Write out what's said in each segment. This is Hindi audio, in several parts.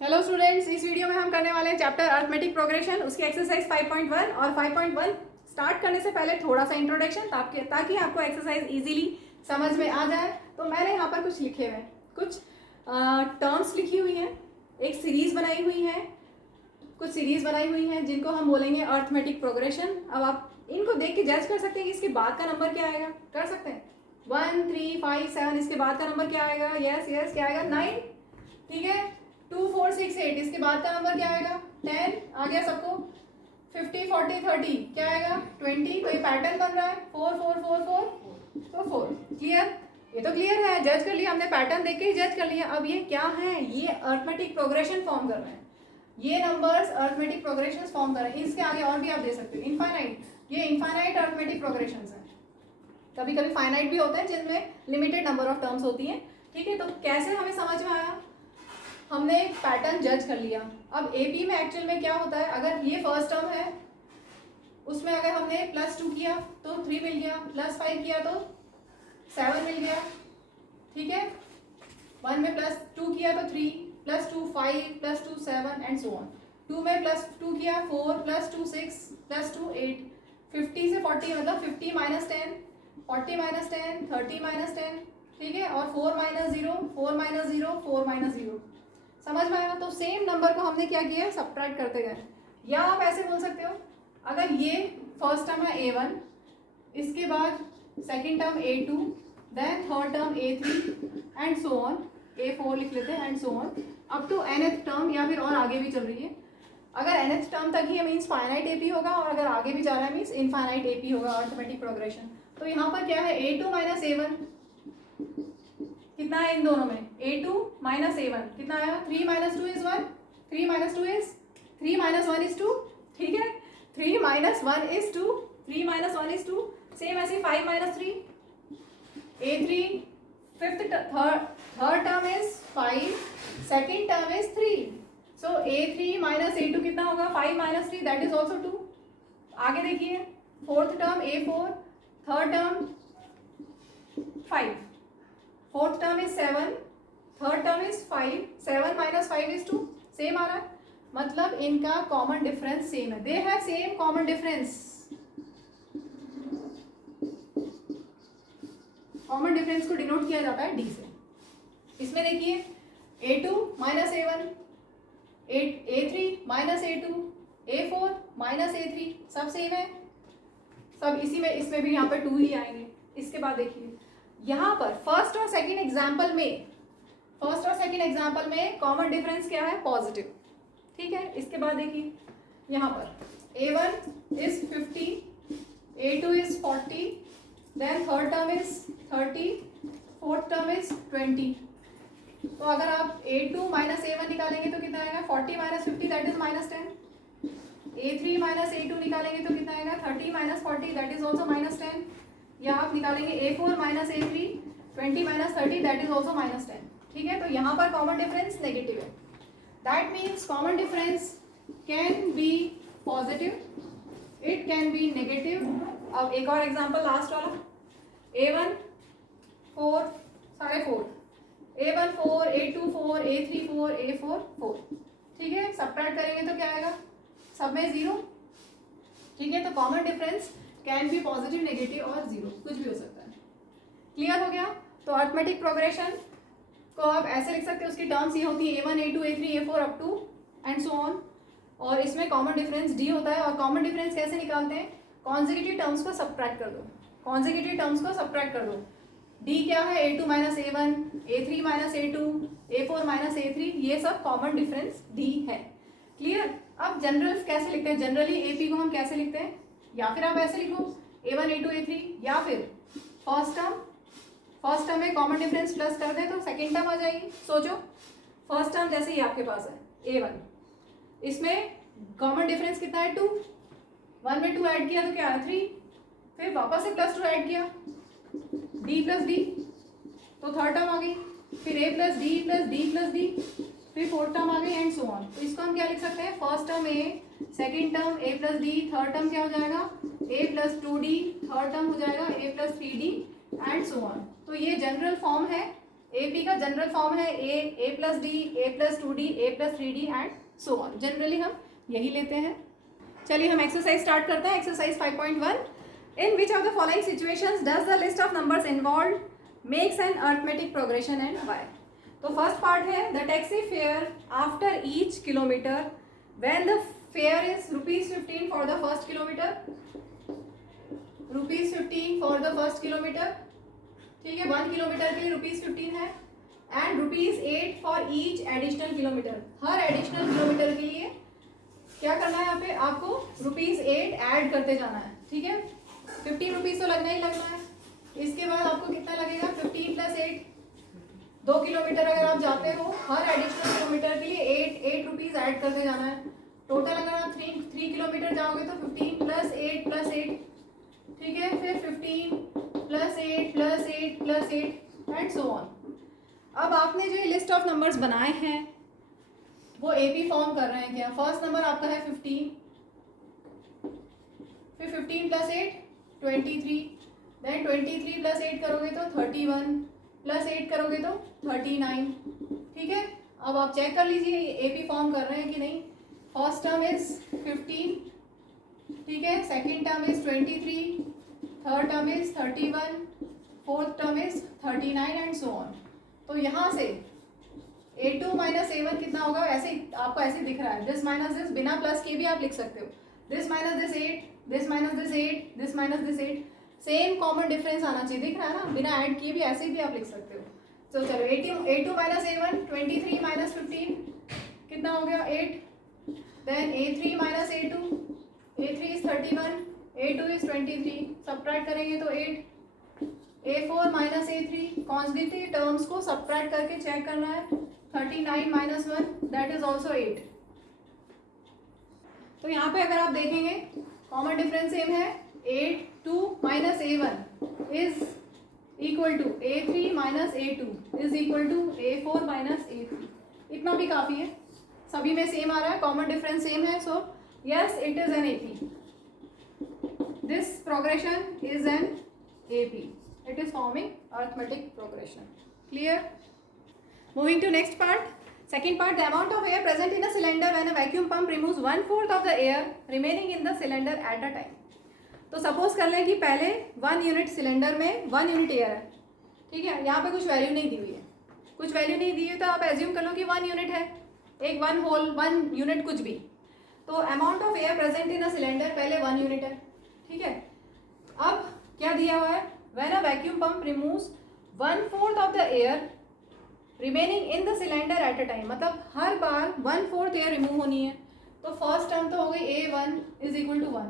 हेलो स्टूडेंट्स, इस वीडियो में हम करने वाले हैं चैप्टर अर्थमेटिक प्रोग्रेशन, उसकी एक्सरसाइज 5.1 और 5.1 स्टार्ट करने से पहले थोड़ा सा इंट्रोडक्शन ताकि आपको एक्सरसाइज इजीली समझ में आ जाए। तो मैंने यहाँ पर कुछ लिखे हुए हैं, कुछ टर्म्स लिखी हुई हैं, एक सीरीज बनाई हुई है, कुछ सीरीज बनाई हुई हैं जिनको हम बोलेंगे अर्थमेटिक प्रोग्रेशन। अब आप इनको देख के जज कर सकते हैं कि इसके बाद का नंबर क्या आएगा। कर सकते हैं 1 3 5 7, इसके बाद का नंबर क्या आएगा। यस यस, क्या आएगा 9। ठीक है, 2 4 6 8, इसके बाद का नंबर क्या आएगा 10। आ गया सबको। 50 40 30 क्या आएगा 20। तो ये पैटर्न बन रहा है 4 4 4 4 तो 4। क्लियर, ये तो क्लियर है, जज कर लिया हमने, पैटर्न देख के ही जज कर लिया। अब ये क्या है, ये अर्थमेटिक प्रोग्रेशन फॉर्म कर रहे हैं, ये नंबर्स अर्थमेटिक प्रोग्रेशन फॉर्म कर रहे हैं। इसके आगे और भी आप दे सकते हो इनफाइनाइट, ये इनफाइनाइट अर्थमेटिक प्रोग्रेशन है। कभी कभी फाइनाइट भी होते हैं जिनमें लिमिटेड नंबर ऑफ टर्म्स होती हैं। ठीक है, तो कैसे हमें समझ में आया, हमने पैटर्न जज कर लिया। अब एपी में एक्चुअल में क्या होता है, अगर ये फर्स्ट टर्म है उसमें अगर हमने +2 किया तो 3 मिल गया, +5 किया तो 7 मिल गया। ठीक है, 1 में +2 किया तो 3, +2 5, +2 7 एंड सो ऑन। 2 में +2 किया 4, +2 6, +2 8। 50 से 40 मतलब 50 - 10, 40 - 10, 30 - 10। ठीक है, और 4 - 0, 4 - 0, 4 - 0। समझ में आएगा। तो सेम नंबर को हमने क्या किया, सब्ट्रैक्ट करते गए। या आप ऐसे बोल सकते हो, अगर ये फर्स्ट टर्म है A1, इसके बाद second term A2, then third term A3 and so on, A4 लिख लेते हैं and so on up to nth term, या फिर और आगे भी चल रही है। अगर nth टर्म तक ही है मीन्स फाइनाइट AP होगा, और अगर आगे भी जा रहा है मीन्स इनफाइनाइट AP होगा, अर्थमेटिक प्रोग्रेशन। तो यहाँ पर क्या है A2 - A1 कितना है इन दोनों में, A2 - A1 कितना आया, 3 - 2 इज 1, 3 - 2 इज 3 - 1 इज 2। ठीक है, 3 - 1 इज 2, 3 - 1 इज 2। सेम ऐसे 5 - 3, A3 third term is 5, second term is 3। So A3 - A2 कितना होगा, 5 - 3 दैट इज ऑल्सो 2। आगे देखिए, fourth term A4, third term 5, fourth term is 7, third term is 5, 7 - 5 is 2। Same आ रहा है, मतलब इनका कॉमन डिफरेंस सेम है, they have same common difference. Common difference को डिनोट किया जाता है D से। इसमें देखिए A2 - A1, A3 - A2, A4 - A3 सब सेम है, सब इसी में, इसमें भी यहाँ पर 2 ही आएंगे। इसके बाद देखिए यहाँ पर फर्स्ट और सेकंड एग्जाम्पल में कॉमन डिफरेंस क्या है, पॉजिटिव। ठीक है, इसके बाद देखिए यहाँ पर A1 is 50, A2 is 40, then third term is 30, fourth term is 20। तो अगर आप A2 - A1 निकालेंगे तो कितना आएगा, 40 - 50 दैट इज -10। A3 - A2 निकालेंगे तो कितना आएगा, 30 - 40 दैट इज ऑल्सो -10। या आप निकालेंगे A4 - A3, 20 - 30 that is also -10। ठीक है, तो यहाँ पर कॉमन डिफरेंस नेगेटिव है, that means common difference can be positive, it can be negative. अब एक और एग्जांपल लास्ट वाला, A1 4, सारे 4, A1 4, A2 4, A3 4, A4 4। ठीक है, सब्ट्रैक्ट करेंगे तो क्या आएगा, सब में 0। ठीक है, तो common difference can be positive, negative और 0, कुछ भी हो सकता है। क्लियर हो गया। तो अर्थमेटिक प्रोग्रेशन को आप ऐसे लिख सकते हो, उसकी टर्म्स ये होती है A1 A2 A3 A4 up to and so on, और इसमें कॉमन डिफरेंस D होता है। और कॉमन डिफरेंस कैसे निकालते हैं, कॉन्जिक्यूटिव टर्म्स को सब्ट्रैक्ट कर दो, कॉन्जिक्यूटिव टर्म्स को सब्ट्रैक्ट कर दो। D क्या है, A2 - A1, A3 - A2, A4 - A3, ये सब कॉमन डिफरेंस D है। क्लियर। अब जनरल कैसे लिखते हैं, जनरली AP को हम कैसे लिखते हैं, या फिर आप ऐसे लिखो A1 A2 A3, या फिर फर्स्ट टर्म में कॉमन डिफरेंस प्लस कर दें तो सेकेंड टर्म आ जाएगी। सोचो, फर्स्ट टर्म जैसे ही आपके पास है A1, इसमें कॉमन डिफरेंस कितना है 2, 1 में 2 ऐड किया तो क्या है 3, फिर वापस से +2 ऐड किया D + D, तो थर्ड टर्म आ गई, फिर A + D + D + D, फिर फोर्थ टर्म आ गई एंड सो ऑन। तो इसको हम क्या लिख सकते हैं, first term A, second term A + D, third term क्या हो जाएगा A + 2D, थर्ड टर्म हो जाएगा A + 3D and so on. तो ये जनरल फॉर्म है AP का जनरल फॉर्म है A plus D, A plus 2D, A plus 3D and so on. Generally हम यही लेते हैं। चलिए हम एक्सरसाइज स्टार्ट करते हैं। Exercise 5.1, in which of the following situations does the list of numbers involved makes an arithmetic progression and why. तो फर्स्ट पार्ट है the taxi fare after each kilometre when the fare is ₹15 for the first kilometre, ₹15 for the first kilometre, ठीक है, 1 किलोमीटर के लिए ₹15 है, and ₹8 for each additional kilometre. हर एडिशनल किलोमीटर के लिए क्या करना है, यहाँ पे आपको ₹8 ऐड करते जाना है, ठीक है। 50 रुपीज़ तो लगना ही लगना है। इसके बाद आपको कितना लगेगा, 15 + 8, 2 किलोमीटर अगर आप जाते हो, हर एडिशनल किलोमीटर के लिए 8 रुपीज़ ऐड करते जाना है। टोटल अगर आप 3 किलोमीटर जाओगे तो 15 + 8 + 8, ठीक है, फिर 15 + 8 + 8 + 8 एंड सो ऑन। अब आपने जो ये लिस्ट ऑफ नंबर्स बनाए हैं वो AP फॉर्म कर रहे हैं क्या। फर्स्ट नंबर आपका है 15, फिर 15 + 8 23, देन 23 + 8 करोगे तो 31, + 8 करोगे तो 39, ठीक है। अब आप चेक कर लीजिए AP फॉर्म कर रहे हैं कि नहीं। फर्स्ट टर्म इज 15, ठीक है, second term is 23, third term is 31, fourth term is 39 and so on. तो यहाँ से A2 - A1 कितना होगा, ऐसे आपको ऐसे दिख रहा है, दिस माइनस दिस, बिना प्लस के भी आप लिख सकते हो, this minus this 8, this minus this 8, this minus this 8, same common difference आना चाहिए, दिख रहा है ना, बिना ऐड किए भी ऐसे भी आप लिख सकते हो। तो चलो A2 - A1, 23 - 15 कितना हो गया 8, then A3 - A2, A3 is 31, A2 is 23, subtract करेंगे तो 8, A4 - A3, कॉन्जिक्यूटिव टर्म्स को सब्ट्रैक्ट करके चेक करना है, 39 - 1 दैट इज ऑल्सो 8। तो यहाँ पे अगर आप देखेंगे कॉमन डिफरेंस सेम है, A2 - A1 is equal to A3 - A2 is equal to A4 - A3। इतना भी काफ़ी है, सभी में सेम आ रहा है, कॉमन डिफरेंस सेम है, so yes it is an AP। This progression is an AP, it is forming arithmetic progression. Clear? Moving to next part. Second part, the amount of air present in a cylinder when a vacuum pump removes 1/4 of the air remaining in the cylinder at a time. तो सपोज कर लें कि पहले 1 यूनिट सिलेंडर में 1 यूनिट एयर है, ठीक है, यहाँ पे कुछ वैल्यू नहीं दी हुई है, कुछ वैल्यू नहीं दी हुई तो आप एज्यूम कर लो कि 1 यूनिट है, एक 1 होल 1 यूनिट कुछ भी। तो amount of air present in a cylinder पहले 1 यूनिट है, ठीक है। अब क्या दिया हुआ है, when a vacuum pump removes 1/4 of the air remaining in the cylinder at a time, मतलब हर बार 1/4 एयर रिमूव होनी है। तो फर्स्ट टर्म तो हो गई A1 = 1,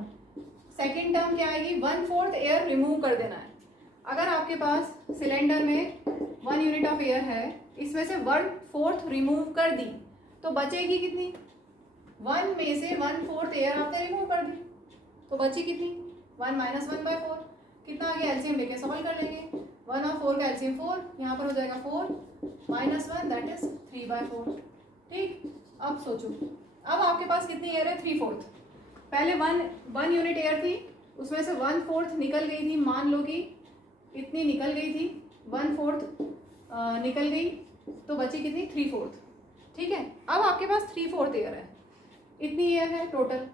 सेकेंड टर्म क्या आएगी, 1/4 एयर रिमूव कर देना है। अगर आपके पास सिलेंडर में 1 यूनिट ऑफ एयर है, इसमें से 1/4 रिमूव कर दी तो बचेगी कितनी, 1 में से 1/4 एयर आपने रिमूव कर दी तो बची कितनी, 1 - 1/4, कितना आ गया, एलसीएम लेके सॉल्व कर लेंगे, 1 और 4 का एलसीएम 4, यहाँ पर हो जाएगा 4 - 1 दैट इज 3/4, ठीक। अब सोचो, अब आपके पास कितनी एयर है, 3/4। पहले 1 यूनिट एयर थी, उसमें से 1/4 निकल गई थी, मान लो कि इतनी निकल गई थी, 1/4 निकल गई तो बची कितनी, 3/4, ठीक है। अब आपके पास 3/4 एयर है, इतनी एयर है टोटल,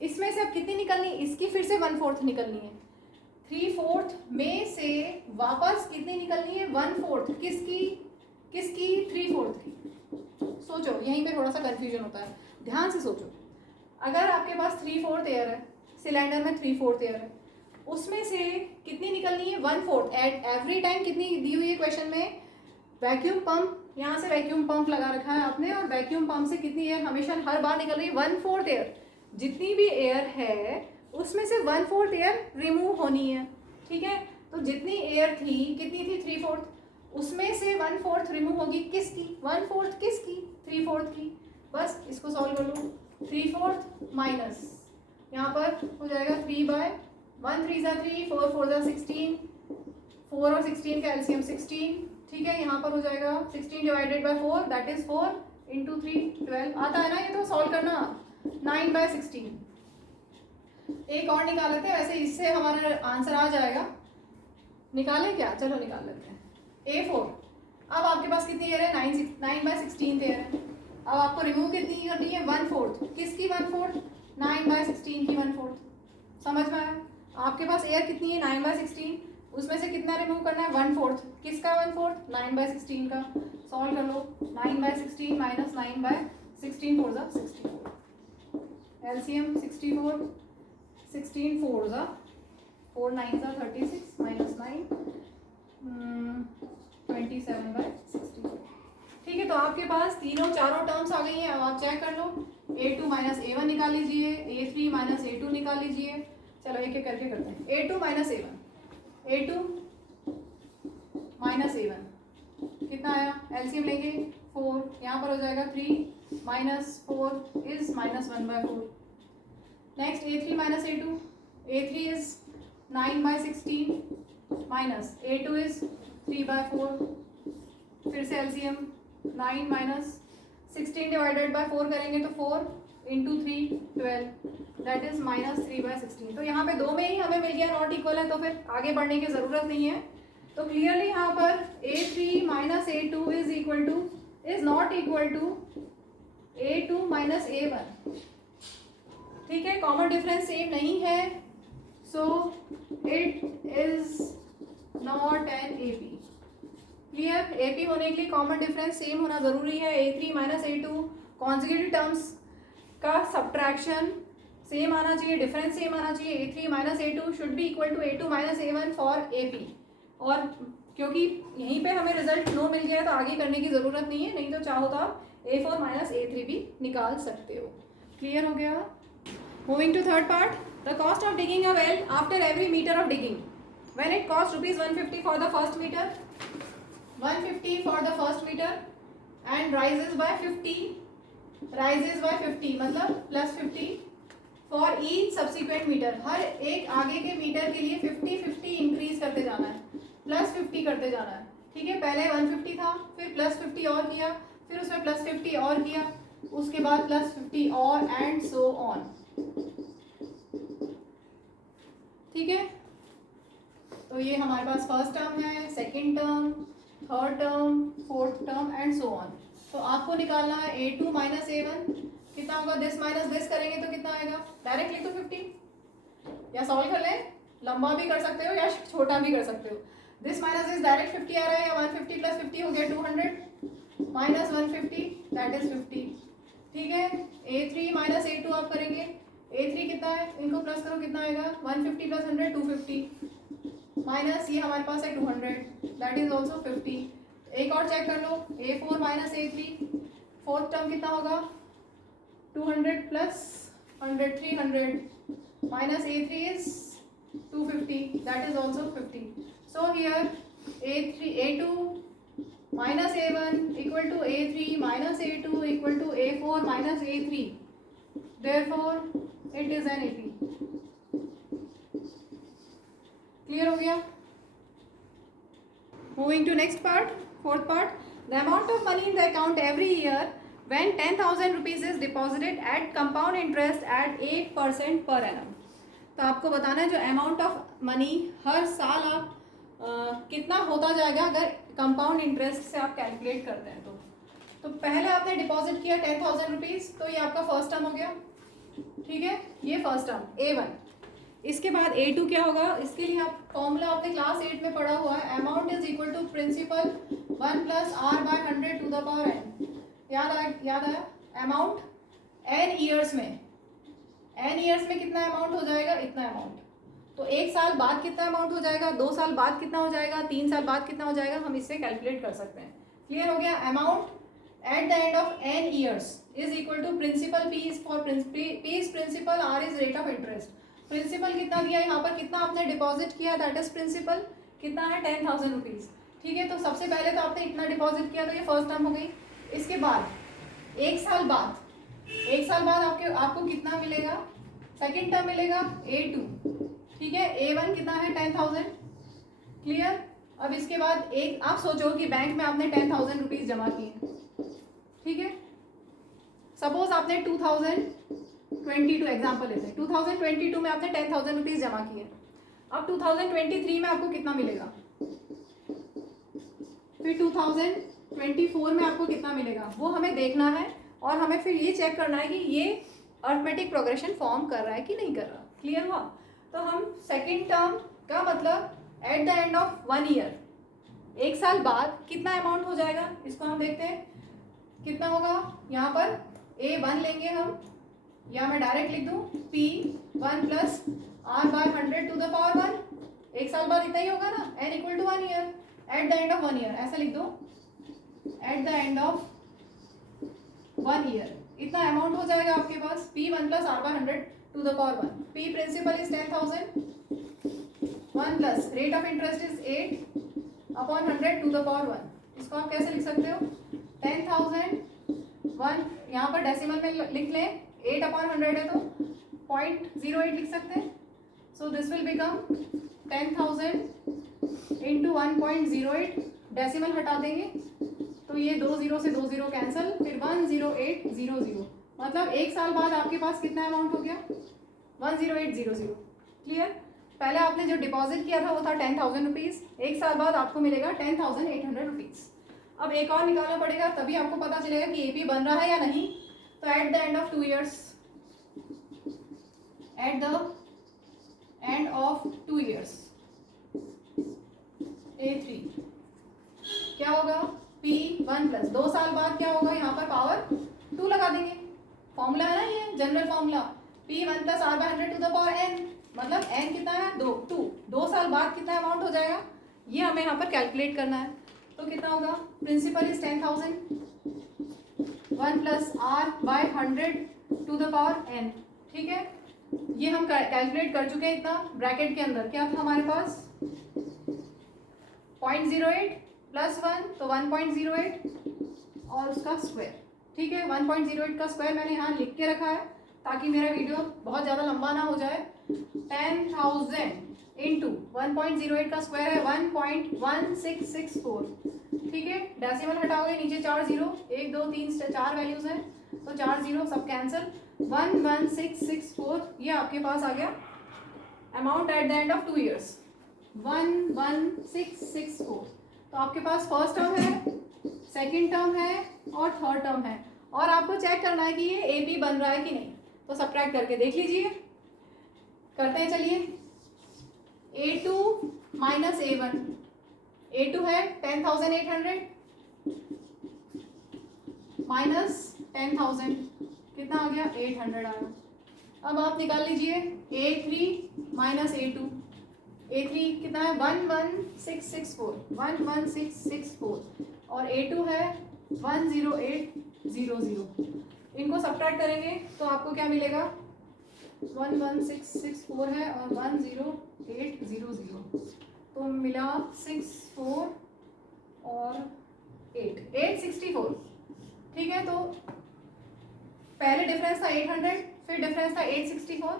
इसमें से अब कितनी निकलनी, इसकी फिर से 1/4 निकलनी है, 3/4 में से वापस कितनी निकलनी है, 1/4 किसकी 3/4 की। सोचो, यहीं पे थोड़ा सा कंफ्यूजन होता है, ध्यान से सोचो। अगर आपके पास 3/4 एयर है, सिलेंडर में 3/4 एयर है, उसमें से कितनी निकलनी है, 1/4 एट एवरी टाइम। कितनी दी हुई है क्वेश्चन में, वैक्यूम पंप, यहाँ से वैक्यूम पंप लगा रखा है आपने, और वैक्यूम पंप से कितनी एयर हमेशा हर बार निकल रही है, 1/4 एयर। जितनी भी एयर है उसमें से 1/4 एयर रिमूव होनी है, ठीक है। तो जितनी एयर थी, कितनी थी, 3/4, उसमें से 1/4 रिमूव होगी किसकी, 1/4 किसकी, 3/4 की। बस इसको सॉल्व कर लो, 3/4 माइनस यहाँ पर हो जाएगा 3/1, 3 × 3, 4 4 × 16, 4 और 16 का एलसीएम 16, ठीक है। यहाँ पर हो जाएगा 16 / 4 दैट इज 4 × 3 12 आता है ना, ये तो सॉल्व करना, 9/16। एक और निकाल लेते हैं, वैसे इससे हमारा आंसर आ जाएगा, निकालें क्या, चलो निकाल लेते हैं। A4, अब आपके पास कितनी एयर है, 9/16 एयर है। अब आपको रिमूव कितनी करनी है, 1/4। किसकी 1/4, 9/16 की 1/4। समझ में आया? आपके पास एयर कितनी है, 9/16, उसमें से कितना रिमूव करना है, 1/4। किसका 1/4, 9/16 का। सॉल्व कर लो, 9/16 माइनस 9/16 4 64, एलसीएम 64, 16 4 4 9 36 माइनस 9 27/64। ठीक है, तो आपके पास तीनों चारों टर्म्स आ गई हैं। अब आप चेक कर लो, A2 माइनस A1 निकाल लीजिए, A3 माइनस A2 निकाल लीजिए। चलो एक एक करके करते हैं। A2 minus A1, A2 minus A1 कितना आया, एलसीएम लेंगे 4, यहाँ पर हो जाएगा 3 minus 4 is minus 1/4। Next A3 minus A2, A3 is 9/16 minus A2 is 3/4। फिर से एलसीएम 9 माइनस 16 डिवाइडेड बाय 4 करेंगे तो 4 इंटू 3 12, दैट इज माइनस 3/16। तो यहाँ पे दो में ही हमें मिल गया नॉट इक्वल है, तो फिर आगे बढ़ने की ज़रूरत नहीं है। तो क्लियरली यहाँ पर A3 minus A2 is not equal to A2 minus A1। ठीक है, कॉमन डिफरेंस सेम नहीं है, so it is not an AP। Clear? AP होने के लिए कॉमन डिफरेंस सेम होना जरूरी है। A3 minus A2 conjugative terms का सब्ट्रैक्शन सेम आना चाहिए, डिफरेंस सेम आना चाहिए। A3 minus A2 should be equal to A2 minus A1 for AP। और क्योंकि यहीं पे हमें रिजल्ट नो मिल गया है तो आगे करने की ज़रूरत नहीं है, नहीं तो चाहो तो आप A4 माइनस A3 भी निकाल सकते हो। क्लियर हो गया? Moving to third part, the cost of digging a well after every metre of digging when it cost ₹150 for the first metre, 150 for the first meter and rises by 50 मतलब plus 50 for each subsequent metre. हर एक आगे के मीटर के लिए 50 इंक्रीज करते जाना है, प्लस 50 करते जाना है। ठीक है, पहले 150 था, फिर प्लस 50 और किया, फिर उसमें प्लस 50 और किया, उसके बाद प्लस 50 और एंड सो ऑन। ठीक है, तो ये हमारे पास फर्स्ट टर्म है, second term, third term, fourth term and so on. तो आपको निकालना है A2 माइनस A1 कितना होगा, दिस माइनस दिस करेंगे तो कितना आएगा, डायरेक्ट लिख दो 50 या सॉल्व कर लें, लंबा भी कर सकते हो या छोटा भी कर सकते हो। दिस माइनस दिस डायरेक्ट 50 आ रहा है, या 150 प्लस 50 हो गया 200 माइनस 150 दैट इज 50। ठीक है, A3 माइनस A2 आप करेंगे, A3 कितना है, इनको प्लस करो कितना आएगा, 150 प्लस 100 250 माइनस ये हमारे पास है 200 दैट इज ऑल्सो 50। एक और चेक कर लो, A4 minus A3 fourth term कितना होगा, 200 plus 100 300 minus A3 is 250 that is also 50। So here A2 minus A1 equal to A3 minus A2 equal to A4 minus A3, therefore it is an AP। Clear हो गया? Moving to next part, fourth part, the amount of money in the account every year when 10,000 rupees is deposited at compound interest at 8% per annum। तो आपको बताना है जो अमाउंट ऑफ मनी हर साल आप कितना होता जाएगा अगर कंपाउंड इंटरेस्ट से आप कैलकुलेट करते हैं। तो पहले आपने डिपॉजिट किया 10,000 रुपीज़, तो ये आपका फर्स्ट टर्म हो गया। ठीक है, ये फर्स्ट टर्म A1। इसके बाद A2 क्या होगा, इसके लिए आप फॉर्मूला आपने क्लास 8 में पढ़ा हुआ है, amount is equal to principal 1 plus R by 100 to the power n। याद आया? अमाउंट n ईयर्स में, कितना अमाउंट हो जाएगा, इतना अमाउंट। तो एक साल बाद कितना अमाउंट हो जाएगा, 2 साल बाद कितना हो जाएगा, 3 साल बाद कितना हो जाएगा, हम इससे कैलकुलेट कर सकते हैं। क्लियर हो गया? Amount at the end of n years is equal to principal P is principal, R is rate of interest. Principal कितना दिया, यहाँ पर कितना आपने डिपॉजिट किया, दैट इज प्रिंसिपल कितना है 10,000 रुपीज़। ठीक है, तो सबसे पहले तो आपने इतना डिपॉजिट किया, तो ये फर्स्ट टर्म हो गई। इसके बाद एक साल बाद आपको कितना मिलेगा, सेकेंड टर्म मिलेगा A2। ठीक है, A1 कितना है 10,000। क्लियर? अब इसके बाद एक आप सोचो कि बैंक में आपने 10,000 रुपीज़ जमा किए। ठीक है, सपोज आपने 2022 एग्जाम्पल लेते हैं, 2022 में आपने 10,000 रुपीज़ जमा किए। अब 2023 में आपको कितना मिलेगा, फिर 2024 में आपको कितना मिलेगा वो हमें देखना है, और हमें फिर ये चेक करना है कि ये अर्थमेटिक प्रोग्रेशन फॉर्म कर रहा है कि नहीं कर रहा। क्लियर हुआ? तो हम सेकेंड टर्म का मतलब eight the end of 1 year, 1 साल बाद कितना अमाउंट हो जाएगा इसको हम देखते हैं कितना होगा। यहाँ पर A1 लेंगे हम, या मैं डायरेक्ट लिख दूँ P1 plus R/100 to the power 1, 1 साल बाद इतना ही होगा ना, n equal to 1 year, at the end of 1 year, ऐसा लिख दो, at the end of 1 year इतना अमाउंट हो जाएगा आपके पास P1 plus R/100 to the power 1। P principal is 10,000, 1 plus rate of interest is 8/100 to the power 1। इसको आप कैसे लिख सकते हो, 10,000 1, यहाँ पर डेसिमल में लिख लें, 8/100 है तो 0.08 लिख सकते हैं। So this will become 10,000 into 1.08, decimal हटा देंगे तो ये 2 0 से 2 0 कैंसिल, फिर 10800, मतलब 1 साल बाद आपके पास कितना अमाउंट हो गया, 10800। क्लियर? पहले आपने जो डिपॉजिट किया था वो था 10,000 रुपीज़, 1 साल बाद आपको मिलेगा 10,800 रुपीज़। अब एक और निकालना पड़ेगा, तभी आपको पता चलेगा कि एपी बन रहा है या नहीं। तो eight the end of 2 years, eight the end of 2 years A3 क्या होगा, P1 प्लस 2 साल बाद क्या होगा, यहाँ पर पावर 2 लगा देंगे, फॉर्मूला है ना ये general formula, P1 plus R/100 to the power n, मतलब n कितना है 2 साल बाद कितना अमाउंट हो जाएगा ये हमें यहाँ पर कैलकुलेट करना है। तो कितना होगा, principal is 10,000, 1 plus R/100 to the power n। ठीक है, ये हम कैलकुलेट कर चुके हैं। इतना ब्रैकेट के अंदर क्या था हमारे पास, 0.08 प्लस 1 तो 1.08 और उसका स्क्वायर। ठीक है, 1.08 का स्क्वायर मैंने यहाँ लिख के रखा है ताकि मेरा वीडियो बहुत ज़्यादा लंबा ना हो जाए। 10,000 इंटू 1.08 का स्क्वायर है 1.1664। ठीक है, डेसिमल हटाओगे नीचे 4 0, 1 2 3 4 वैल्यूज हैं तो 4 0 सब कैंसिल, 11664 ये आपके पास आ गया amount at the end of 2 years, 11664। तो आपके पास फर्स्ट टर्म है, सेकंड टर्म है और थर्ड टर्म है, और आपको चेक करना है कि ये एपी बन रहा है कि नहीं। तो सब्ट्रैक्ट करके देख लीजिए, करते हैं चलिए। A2 माइनस A1, A2 है 10,800 माइनस 10,000 कितना आ गया, 800 आया। अब आप निकाल लीजिए A3 माइनस A2, A3 कितना है 11664 और A2 है 10800। इनको सब्ट्रैक्ट करेंगे तो आपको क्या मिलेगा, 11664 है और 10800, तो मिला 64 और 864। ठीक है, तो पहले डिफरेंस था 800, फिर डिफरेंस था 864।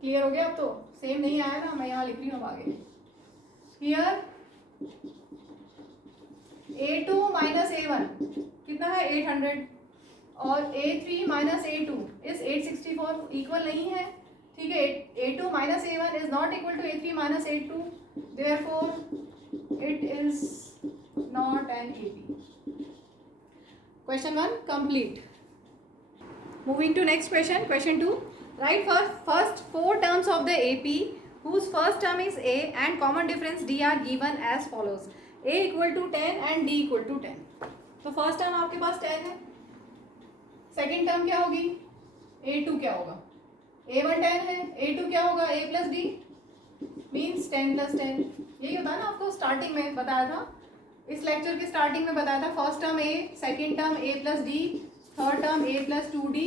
क्लियर हो गया? अब तो सेम नहीं आया ना, मैं यहाँ लिख रही हूँ आगे। हियर A2 माइनस A1 कितना है 800 और A3 minus A2 is 864, equal नहीं है। ठीक है, A2 minus A1 is not equal to A3 minus A2, therefore it is not an AP। Question 1 complete. Moving to next question, question 2. Write for first 4 terms of the AP whose first term is A and common difference D are given as follows. A equal to 10 and D equal to 10. तो फर्स्ट टर्म आपके पास 10 है, सेकेंड टर्म क्या होगी, A2 क्या होगा, A1 10 है, A2 क्या होगा, A plus D means 10 plus 10। यही होता है ना, आपको स्टार्टिंग में बताया था, इस लेक्चर के स्टार्टिंग में बताया था, first term A, second term A plus D, third term A plus 2D,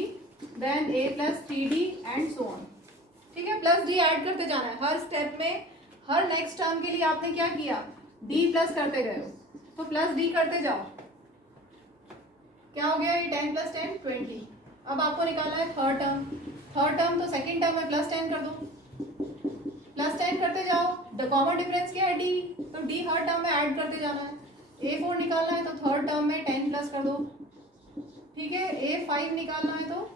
then A plus 3D and so on. ठीक है, प्लस D ऐड करते जाना है हर स्टेप में। हर नेक्स्ट टर्म के लिए आपने क्या किया, D प्लस करते गए हो, तो प्लस D करते जाओ। क्या हो गया, ये 10 प्लस 10 20। अब आपको निकालना है थर्ड टर्म, तो सेकेंड टर्म में प्लस 10 कर दो, प्लस 10 करते जाओ। द कॉमन डिफरेंस क्या है D, तो D हर टर्म में ऐड करते जाना है। A4 निकालना है तो थर्ड टर्म में 10 प्लस कर दो। ठीक है, A5 निकालना है तो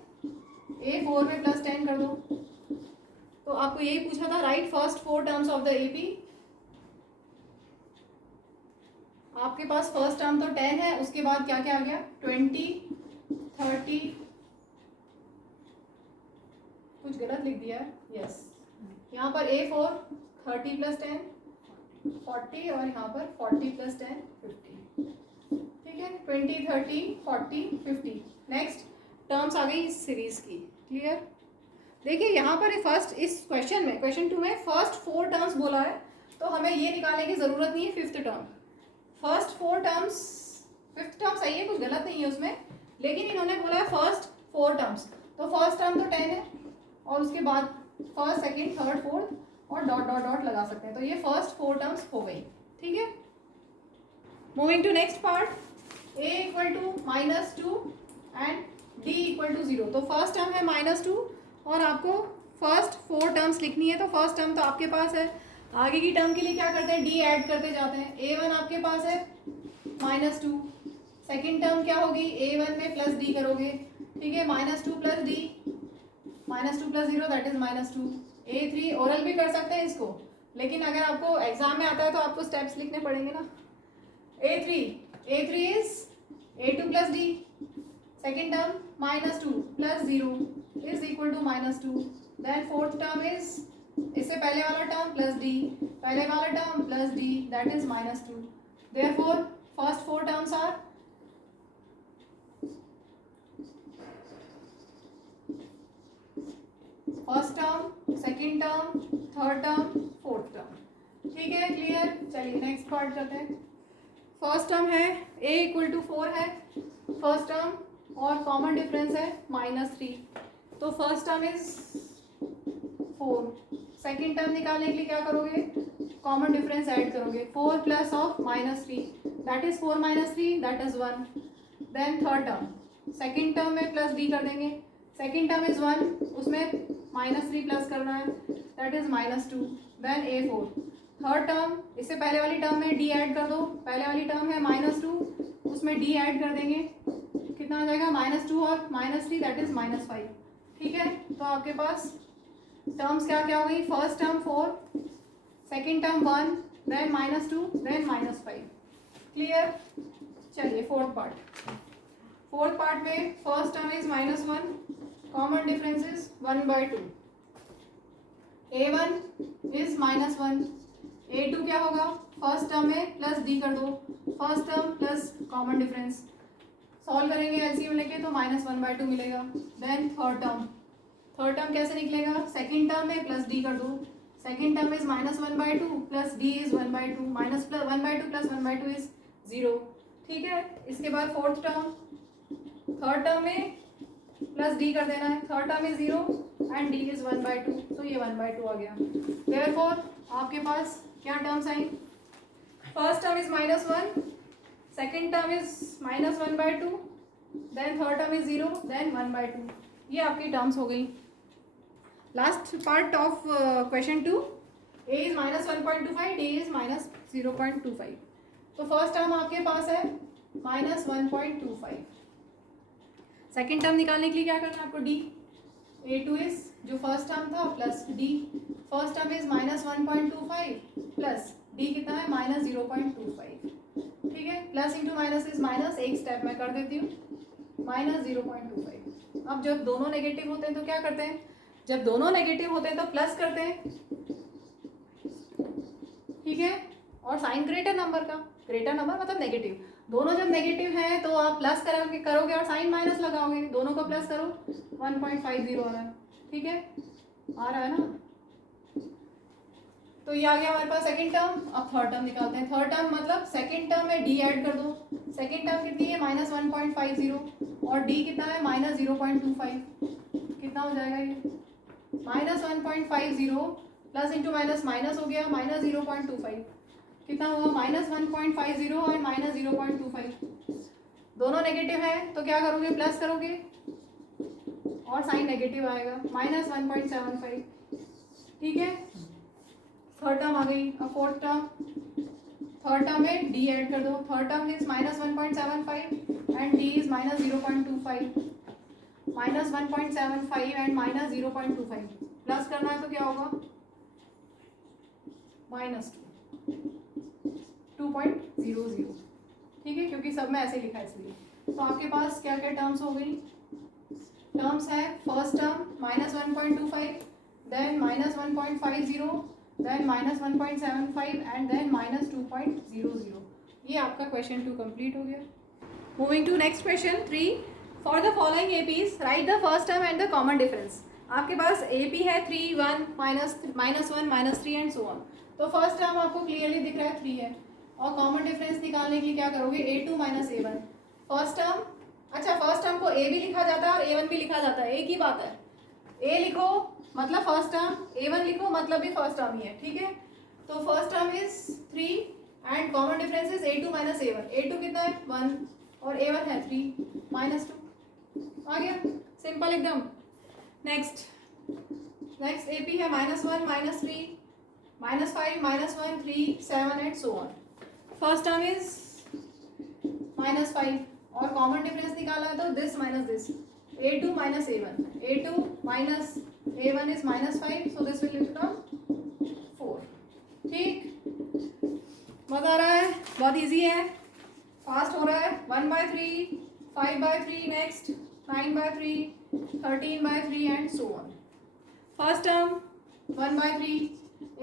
A4 में प्लस 10 कर दो। तो आपको यही पूछा था, right first 4 terms of the AP। आपके पास फर्स्ट टर्म तो 10 है, उसके बाद क्या क्या आ गया 20, 30, कुछ गलत लिख दिया है, यस यहाँ पर A4 30 प्लस 10 40 और यहाँ पर 40 प्लस 10 50, ठीक है 20, 30, 40, 50। नेक्स्ट टर्म्स आ गई इस सीरीज की, क्लियर। देखिए यहाँ पर फर्स्ट इस क्वेश्चन में, क्वेश्चन 2 में फर्स्ट 4 टर्म्स बोला है, तो हमें ये निकालने की ज़रूरत नहीं है fifth term. First 4 terms, fifth term सही है, कुछ गलत नहीं है उसमें, लेकिन इन्होंने बोला है फर्स्ट 4 टर्म्स, तो फर्स्ट टर्म तो 10 है और उसके बाद फर्स्ट, सेकेंड, थर्ड, फोर्थ और डॉट डॉट डॉट लगा सकते हैं, तो ये फर्स्ट 4 टर्म्स हो गई, ठीक है। Moving to next part, a equal to -2 and d equal to 0। तो फर्स्ट टर्म है -2 और आपको फर्स्ट 4 टर्म्स लिखनी है, तो फर्स्ट टर्म तो आपके पास है, आगे की टर्म के लिए क्या करते हैं d ऐड करते जाते हैं। a1 आपके पास है -2, सेकेंड टर्म क्या होगी a1 में प्लस d करोगे, ठीक है -2 plus d, -2 plus 0 that is -2। a3 oral भी कर सकते हैं इसको, लेकिन अगर आपको एग्जाम में आता है तो आपको स्टेप्स लिखने पड़ेंगे ना। a3 is a2 plus d, second term -2 plus 0 is equal to -2, then fourth term is इससे पहले वाला टर्म प्लस d, पहले वाला term plus d, that is -2। therefore first 4 terms are first term, second term, third term, fourth term, ठीक है क्लियर। चलिए नेक्स्ट पार्ट करते हैं। फर्स्ट टर्म है a इक्वल टू 4 है फर्स्ट टर्म और कॉमन डिफरेंस है -3, तो first term is 4। Second term निकालने के लिए क्या करोगे, कॉमन डिफरेंस ऐड करोगे, 4 plus of -3 that is 4 - 3 that is 1। Then third term, second term में प्लस d कर देंगे, सेकेंड टर्म इज 1, उसमें -3 प्लस करना है that is -2। Then a4, third term, इससे पहले वाली टर्म में d ऐड कर दो, पहले वाली टर्म है -2, उसमें d ऐड कर देंगे, कितना आ जाएगा -2 और -3 दैट इज -5, ठीक है। तो आपके पास टर्म्स क्या क्या हो गई, first term 4, second term 1, then -2, then -5, clear. चलिए फोर्थ पार्ट में first term is -1, common difference is 1/2, a1 is -1, a2 क्या होगा, फर्स्ट टर्म में प्लस d कर दो, first term plus common difference, solve करेंगे एलसीएम लेके तो -1/2 मिलेगा। देन थर्ड टर्म कैसे निकलेगा, सेकेंड टर्म में प्लस d कर दो, second term is -1/2 plus d is 1/2, -1/2 plus 1/2 is 0, ठीक है। इसके बाद फोर्थ टर्म, थर्ड टर्म में प्लस d कर देना है, third term is 0 and d is 1/2, तो ये 1/2 आ गया। देयरफॉर आपके पास क्या टर्म्स आई, first term is -1, second term is -1/2, then third term is 0, then 1/2, ये आपकी टर्म्स हो गई। Last part of question 2, a is -1.25, d is -0.25, तो फर्स्ट टर्म आपके पास है -1.25, सेकेंड टर्म निकालने के लिए क्या करना है आपको, d, a2 इज जो फर्स्ट टर्म था plus d, first term is -1.25 plus d कितना है -0.25, ठीक है, plus into minus is minus, एक स्टेप मैं कर देती हूँ, -0.25। अब जब दोनों नेगेटिव होते हैं तो क्या करते हैं, जब दोनों नेगेटिव होते हैं तो प्लस करते हैं, ठीक है, और साइन ग्रेटर नंबर मतलब नेगेटिव, दोनों जब नेगेटिव हैं तो आप प्लस करोगे और साइन माइनस लगाओगे, दोनों को प्लस करो, 1.50 आ रहा है, ठीक है, आ रहा है ना। तो ये आ गया हमारे पास सेकंड टर्म। अब थर्ड टर्म निकालते हैं। थर्ड टर्म मतलब सेकंड टर्म में डी ऐड कर दो, सेकंड टर्म कितनी है -1.50 और डी कितना है -0.25, कितना हो जाएगा ये -1.50 प्लस इंटू माइनस माइनस हो गया -0.25, कितना हुआ -1.50 और -0.25, दोनों नेगेटिव है तो क्या करोगे प्लस करोगे और साइन नेगेटिव आएगा -1.75, ठीक है। थर्ड टर्म आ गई। अब फोर्थ टर्म, थर्ड टर्म में डी ऐड कर दो, third term is -1.75 and D is -0.25, -1.75 and -0.25 plus करना है तो क्या होगा -2.00, ठीक है, क्योंकि सब में ऐसे लिखा है इसलिए। तो आपके पास क्या क्या टर्म्स हो गई? टर्म्स है first term -1.25, then -1.50, then -1.75 and then -2.00। ये आपका क्वेश्चन 2 कंप्लीट हो गया। Moving to next question 3, for the following APs write the first term and the common difference. आपके पास एपी है 3, 1, -1, -3 एंड सो ऑन। तो फर्स्ट टर्म आपको क्लियरली दिख रहा है 3 है, और कॉमन डिफरेंस निकालने के लिए क्या करोगे? a2 - a1। फर्स्ट टर्म, अच्छा फर्स्ट टर्म को a भी लिखा जाता है और a1 भी लिखा जाता है, एक ही बात है। a लिखो मतलब फर्स्ट टर्म, a1 लिखो मतलब भी फर्स्ट टर्म ही है, ठीक है। तो first term is 3 and common difference is a2 - a1। a2 कितना है? 1 और a1 है 3 -2। आ गया, सिंपल एकदम। नेक्स्ट AP है -1, -3, -5, -1, 3, 7 and so on. First term is -5 और कॉमन डिफरेंस निकाला है तो this minus this, a2 - a1। a2 - a1 is -5, so this will become 4। ठीक, मजा आ रहा है? बहुत इजी है, फास्ट हो रहा है। 1/3, 5/3, next 9/3, 13/3 and so on. First term 1/3,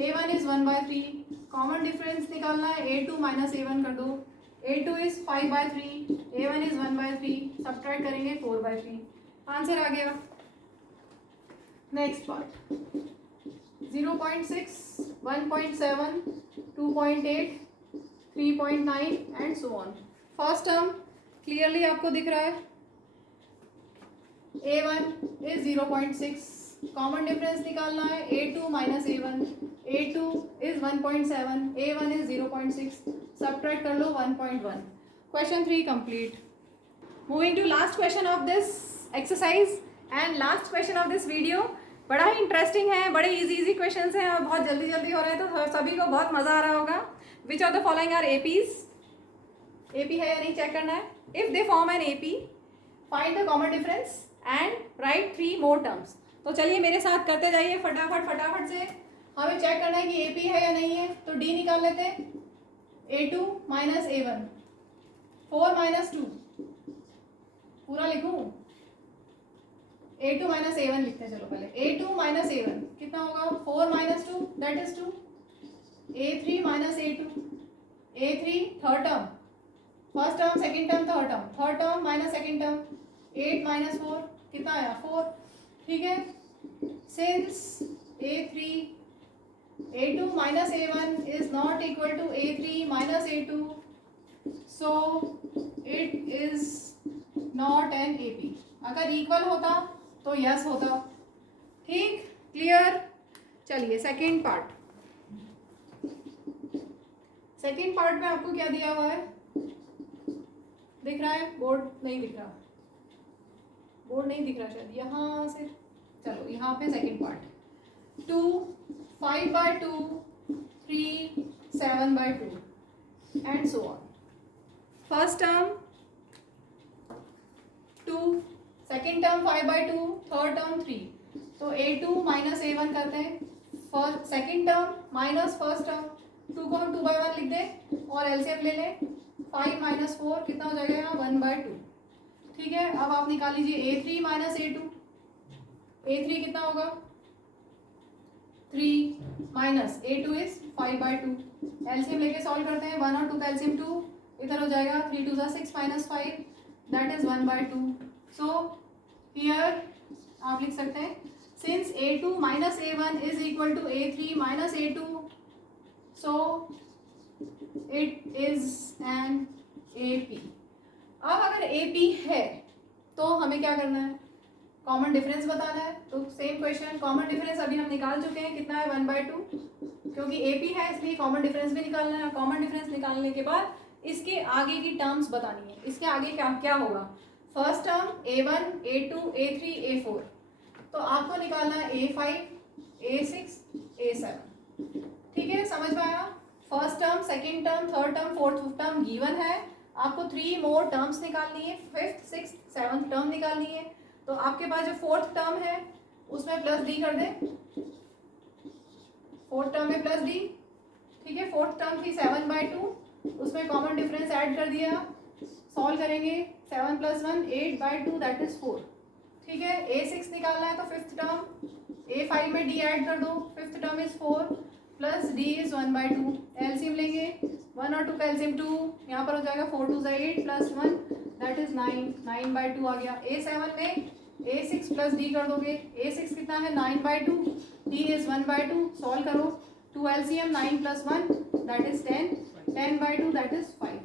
a1 is 1/3, common difference निकालना है, a2 - a1 कर दो, a2 is 5/3, a1 is 1/3, subtract करेंगे 4/3, आंसर आ गया। Next part 0.6, 1.7, 2.8, 3.9 and so on. First term clearly आपको दिख रहा है, a1 इज 0.6, कॉमन डिफरेंस निकालना है, a2 - a1, a2 is 1.7, a1 is 0.6, subtract कर लो 1.1। Question 3 complete. Moving to last question of this exercise and last question of this video. बड़ा ही इंटरेस्टिंग है, बड़े इजी क्वेश्चंस हैं और बहुत जल्दी जल्दी हो रहे हैं, तो सभी को बहुत मजा आ रहा होगा। Which of the following are APs? AP है या नहीं चेक करना है। If they form an AP find the common difference and write 3 more terms. तो चलिए मेरे साथ करते जाइए फटाफट से। हमें चेक करना है कि एपी है या नहीं है, तो डी निकाल लेते हैं। a2 - a1, 4 - 2, पूरा लिखूं? a2 - a1 लिखते हैं, चलो पहले a2 - a1 कितना होगा? 4 - 2 that is 2, a3 - a2, a3 third term, first term, second term, third term minus second term, 8 - 4 कितना आया? 4, ठीक है। Since a2 - a1 is not equal to a3 - a2, so it is not an AP। अगर इक्वल होता तो यस होता, ठीक, क्लियर। चलिए सेकेंड पार्ट में आपको क्या दिया हुआ है? दिख रहा है? बोर्ड नहीं दिख रहा, शायद यहाँ से। चलो यहाँ पे second part 2, 5/2, 3, 7/2 and so on. First term 2, second term 5/2, third term 3, तो a2 - a1 करते हैं। First second term minus first term, 2 को हम 2/1 लिख दें और एलसीएम ले लें। 5 - 4 कितना हो जाएगा यहाँ? 1/2, ठीक है। अब आप निकाल लीजिए a3 - a2, a3 कितना होगा? 3 माइनस a2 इज 5/2, एलसीएम लेके सॉल्व करते हैं। 1 और 2 का एलसीएम 2, इधर हो जाएगा 3 2 6 - 5 दैट इज 1/2। सो हियर आप लिख सकते हैं since a2 - a1 is equal to a3 - a2, so it is an AP। अब अगर AP है तो हमें क्या करना है? कॉमन डिफरेंस बताना है। तो सेम क्वेश्चन, कॉमन डिफरेंस अभी हम निकाल चुके हैं, कितना है? 1/2, क्योंकि AP है इसलिए कॉमन डिफरेंस भी निकालना है। कॉमन डिफरेंस निकालने के बाद इसके आगे की टर्म्स बतानी है। इसके आगे क्या होगा? First term a1, a2, a3, a4, तो आपको निकालना है a5, a6, a7, ठीक है। समझ में आया? First term, second term, third term, fourth term given है, आपको 3 मोर टर्म्स निकालनी है, 5th, 6th, 7th टर्म निकालनी है। तो आपके पास जो फोर्थ टर्म है उसमें प्लस डी कर दें, फोर्थ टर्म में प्लस डी, ठीक है। फोर्थ टर्म थी 7/2, उसमें कॉमन डिफरेंस ऐड कर दिया, सॉल्व करेंगे 7 + 1 8/2 दैट इज 4। ठीक है, A6 निकालना है तो फिफ्थ टर्म, A5 में D ऐड कर दो, fifth term is 4 plus D is 1/2। LCM लेंगे 1 और 2 का एलसीएम 2, यहाँ पर हो जाएगा 4 2 8 प्लस 1 दैट इज 9, 9/2 आ गया। A7 में A6 प्लस D कर दोगे, A6 कितना है 9/2, D इज 1/2, सॉल्व करो 2 LCM 9 + 1 that is 10, 10/2 that is 5।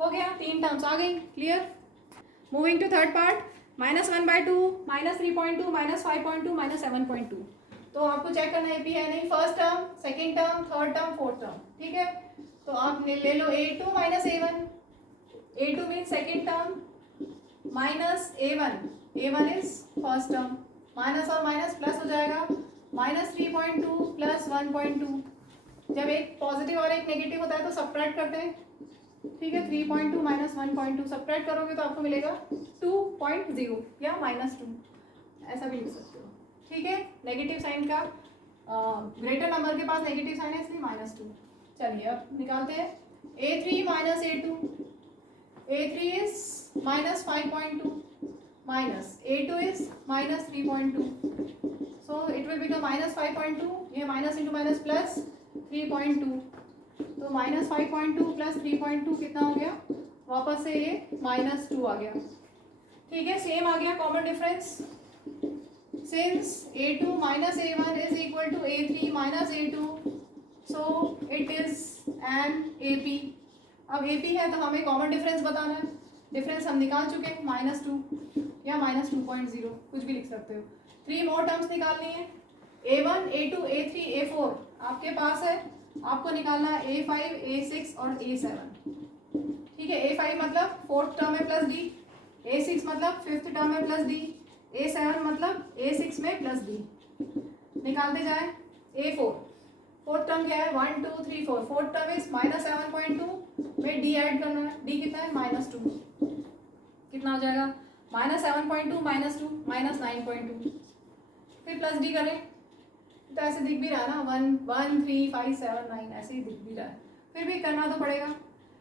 हो गया, 3 टर्म्स आ गई, clear. Moving to third part, -1/2, -3.2, -5.2, -7.2। तो आपको चेक करना है है नहीं, first term, second term, third term, fourth term. ठीक है, तो आप ले लो A2 - A1, A2 mean second term minus A1 is first term, minus और माइनस प्लस हो जाएगा, -3.2 + 1.2। जब एक पॉजिटिव और एक नेगेटिव होता है तो सब्ट्रैक्ट करते हैं। ठीक है, 3.2 - 1.2 सब्ट्रैक्ट करोगे तो आपको मिलेगा 2.0 या -2, ऐसा भी लिख सकते हो। ठीक है, नेगेटिव साइन का ग्रेटर नंबर के पास नेगेटिव साइन है इसलिए -2। चलिए अब निकालते हैं A3 - A2, A3 is -5.2 minus A2 is -3.2, so it will become -5.2, ये माइनस इंटू माइनस प्लस 3.2, तो -5.2 + 3.2 कितना हो गया, वापस से ये -2 आ गया। ठीक है, सेम आ गया common difference, since A2 - A1 is equal to A3 - A2, so it is an AP। अब AP है तो हमें कॉमन डिफरेंस बताना है, डिफरेंस हम निकाल चुके हैं -2 या -2.0, कुछ भी लिख सकते हो। 3 मोर टर्म्स निकालनी है, A1 A2 A3 A4 आपके पास है, आपको निकालना है A5 A6 और A7। ठीक है, A5 मतलब फोर्थ टर्म में प्लस D, A6 मतलब फिफ्थ टर्म में प्लस D, A7 मतलब A6 में प्लस D। निकालते जाए A4, फोर्थ टर्म क्या है 1 2 3 4, फोर्थ टर्म इज -7.2 में D ऐड करना है, D कितना है -2, कितना हो जाएगा -7.2 -2 -9.2, फिर प्लस D करें तो ऐसे दिख भी रहा है ना, 1 1 3 5 7 9 ऐसे ही दिख भी रहा है, फिर भी करना तो पड़ेगा।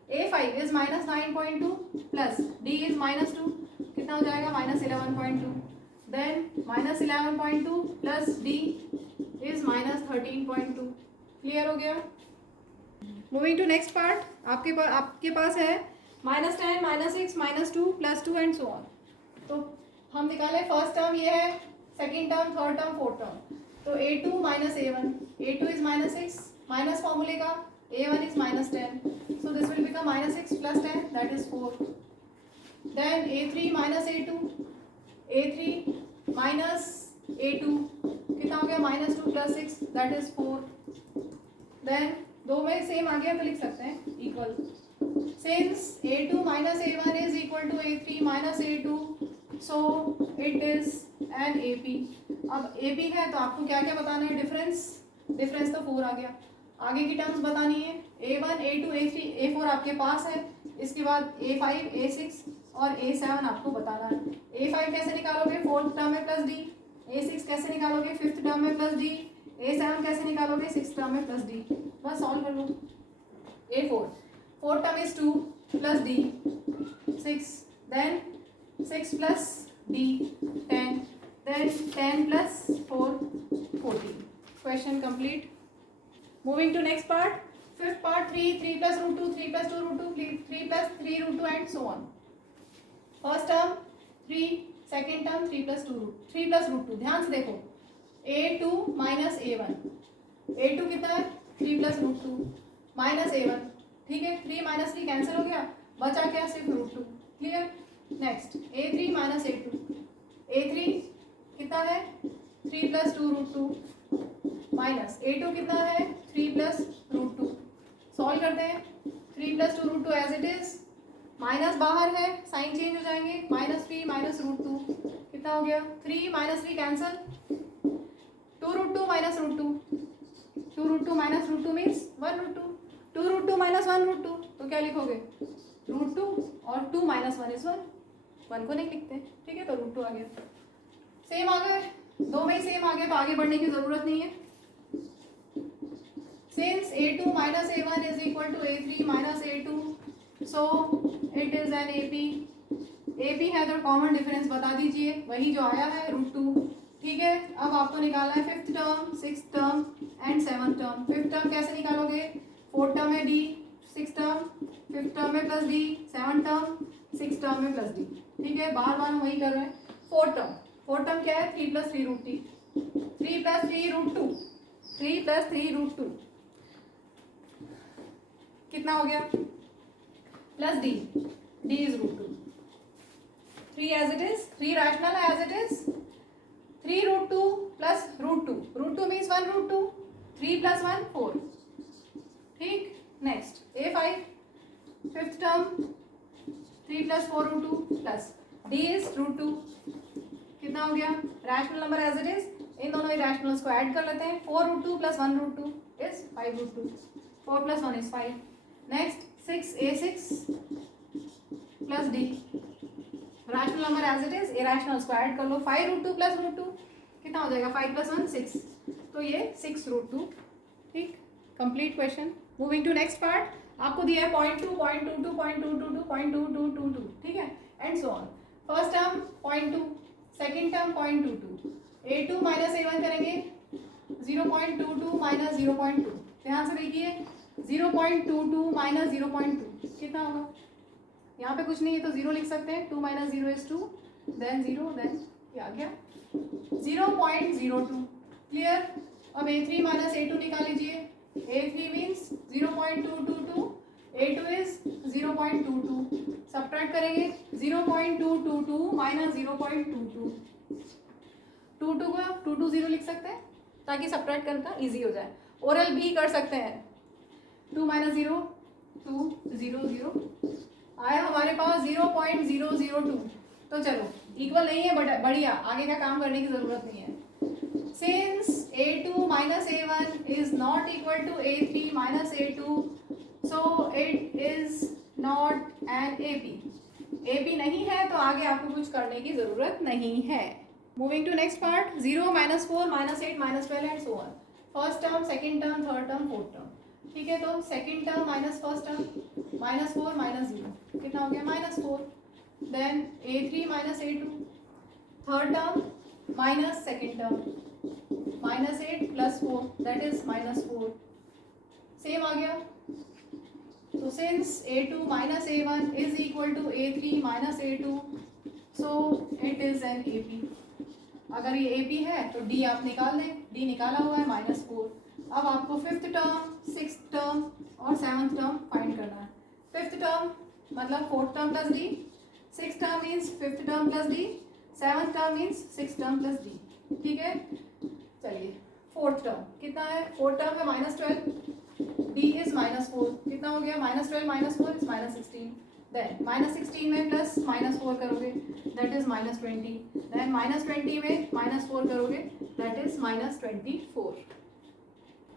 A5 is -9.2 plus D is -2, कितना हो जाएगा -11.2, then -11.2 plus D is -13.2। Clear हो गया। मूविंग टू नेक्स्ट पार्ट, आपके पास है -10 -6 -2 +2 एंड सो ऑन। तो हम निकाले फर्स्ट टर्म ये है, second term, third term, fourth term. तो A2 - A1, A2 is -6, minus फॉर्मूले का A1 is -10, so this will become -6 + 10 that is 4. Then A3 - A2, A3 - A2 कितना हो गया -2 + 6 that is 4. Then दो में सेम आ गया तो लिख सकते हैं equal, since A2 - A1 is equal to A3 - A2, so it is an AP. अब AP है तो आपको क्या क्या बताना है, डिफरेंस तो 4 आ गया, आगे की टर्म्स बतानी है, A1 A2 A3 A4 आपके पास है, इसके बाद A5 A6 और A7 आपको बताना है। A5 कैसे निकालोगे, फोर्थ टर्म में प्लस D, A6 कैसे निकालोगे, फिफ्थ टर्म में प्लस D, A7 कैसे निकालोगे, सिक्स टर्म में प्लस D। बस सॉल्व कर लो। A4 fourth term is 2 plus D 6, then 6 plus D 10, then 10 plus 4 14. Question complete. Moving to next part, fifth part, 3 plus root 2, 3 plus 2 root 2, 3 plus 3 root 2 and so on. First term 3, second term 3 plus root 2। ध्यान से देखो, A2 - A1, A2 कितना है 3 plus root 2 minus A1, ठीक है, 3 - 3 कैंसिल हो गया, बचा क्या सिर्फ root 2। Clear. Next A3 - A2, A3 कितना है 3 + 2 root 2 माइनस A2 कितना है 3 + root 2। सॉल्व करते हैं, 3 + 2 root 2 as it is, minus बाहर है साइन चेंज हो जाएंगे, -3 - root 2 कितना हो गया 3 - 3 cancel, 2 root 2 - root 2, 2 root 2 - root 2 means 1 root 2, 2 root 2 - 1 root 2, तो क्या लिखोगे √2 और 2 - 1 is 1, 1 को नहीं लिखते, ठीक है, तो √2 आ गया। सेम आ गए, दो में ही सेम आ गया तो आगे बढ़ने की जरूरत नहीं है। Since A2 minus A1 is equal to A3 minus A2, so it is an AP. AP है तो कॉमन डिफरेंस बता दीजिए, वही जो आया है √2. ठीक है, अब आपको निकालना है fifth term, six term and seventh term. Fifth term कैसे निकालोगे? फोर्थ टर्म में d, six term, fifth term में plus d, seven term, six term में प्लस डी. ठीक है, बार बार हम वही कर रहे हैं. फोर्थ टर्म क्या है? 3 + 3 √3, 3 + 3 √2, 3 + 3 √2 कितना हो गया? Plus D, D is √2. 3 as it is, 3 rational as it is. 3 √2 plus √2. √2 means 1 √2. 3 plus 1 4. ठीक. Next A5 fifth term 3 plus 4 √2 plus D is √2. कितना हो गया? Rational number as it is. इन दोनों इरेशनल्स को ऐड कर लेते हैं. 4 √2 plus 1 √2 is 5 √2. 4 plus 1 is 5. Next 6A6 plus D. Rational number as it is, irrationals को ऐड कर लो. 5 √2 plus √2 कितना हो जाएगा? 5 plus 1 6. तो ये 6 √2. ठीक, complete question. Moving to next part. आपको दिया है 0.2, 0.22, 0.222, 0.2222. ठीक है, and so on. First term 0.2, second term 0.22. A2 minus A1 करेंगे 0.22 माइनस 0.2. ध्यान से देखिए, 0.22 माइनस 0.2 कितना होगा? यहाँ पे कुछ नहीं है तो 0 लिख सकते हैं. 2 - 0 is 2, देन 0, देन क्या आ गया? 0.02. क्लियर. अब A3 माइनस A2 निकाल लीजिए. A3 means 0.222, A2 is 0.22. Subtract करेंगे. 0.222 माइनस 0.22. 22 को 220 लिख सकते हैं ताकि सब्ट्रैक्ट करना इजी हो जाए. ओरल भी कर सकते हैं. 2 - 0 2 0 0 आया हमारे पास 0.002. तो चलो इक्वल नहीं है बट बढ़िया, आगे का काम करने की जरूरत नहीं है. Since A2 minus A1 is not equal to A3 minus A2, so it is not an AP. AP नहीं है तो आगे आपको कुछ करने की जरूरत नहीं है. Moving to next part. 0 - 4 - 8 - 12 and so on. First term, second term, third term, fourth term. ठीक है, तो second term minus first term, -4 - 0 कितना हो गया? -4. Then A3 - A2, third term minus second term, -8 + 4 that is -4. Same आ गया. तो since A2 - A1 is equal to A3 - A2, so it is an AP. अगर ये AP है तो D आप निकाल दें. D निकाला हुआ है -4. अब आपको फिफ्थ टर्म, सिक्स टर्म और सेवन्थ टर्म फाइंड करना है. फिफ्थ टर्म मतलब fourth term plus D, six term means fifth term plus D, seventh term means six term plus D. ठीक है, चलिए फोर्थ टर्म कितना है? फोर्थ टर्म है -12, D इज -4 कितना हो गया? -12 - 4 इज -16. देन -16 में प्लस -4 करोगे दैट इज -20. देन -20 में -4 करोगे that is -24.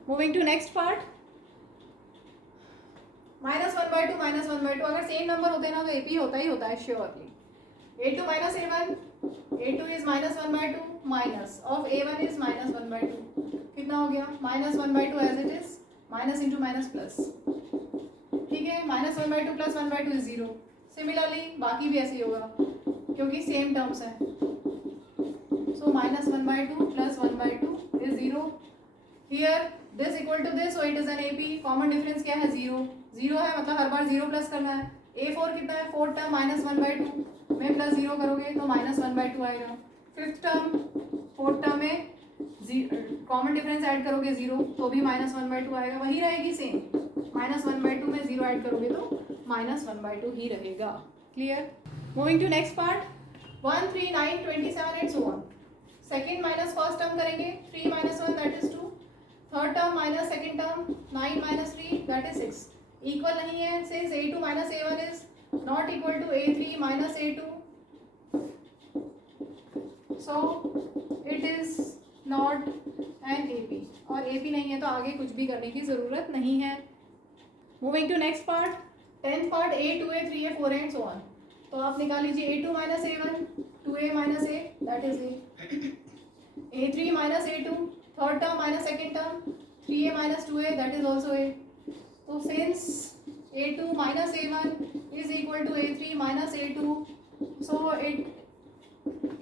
Moving to next part. -1/2 -1/2 अगर सेम नंबर होते ना तो AP होता ही होता है surely. A2 - A1, A2 is -1/2 minus of A1 is -1/2 कितना हो गया? -1/2 as it is, minus into minus plus. ठीक है, -1/2 + 1/2 इज 0. सिमिलरली बाकी भी ऐसे ही होगा क्योंकि सेम टर्म्स हैं. So -1/2 + 1/2 is 0. Here this equal to this, so it is an AP. Common difference क्या है? 0. 0 है मतलब हर बार 0 प्लस करना है. A4 कितना है? फोर्थ टर्म -1/2 में प्लस 0 करोगे तो -1/2 आएगा. फिफ्थ टर्म, फोर्थ टर्म में कॉमन डिफरेंस ऐड करोगे 0 तो भी -1/2 आएगा. वही रहेगी सेम. -1/2 में 0 ऐड करोगे तो -1/2 ही रहेगा. क्लियर. Moving to next part. 1 3 9 27 and so on. Second minus first term करेंगे. 3 - 1 that is 2. Third term minus second term 9 - 3 that is 6. Equal नहीं है. Since A2 - A1 is not equal to A3 - A2, so it is not an AP. और AP नहीं है तो आगे कुछ भी करने की जरूरत नहीं है. Moving to next part. 10th part. A 2A 3A 4A and so on. तो आप निकाल लीजिए A2 - A1, 2A - A that is A. A3 - A2, third term minus second term 3a minus 2a, that is also a. So since a2 minus a1 is equal to a3 minus a2, so it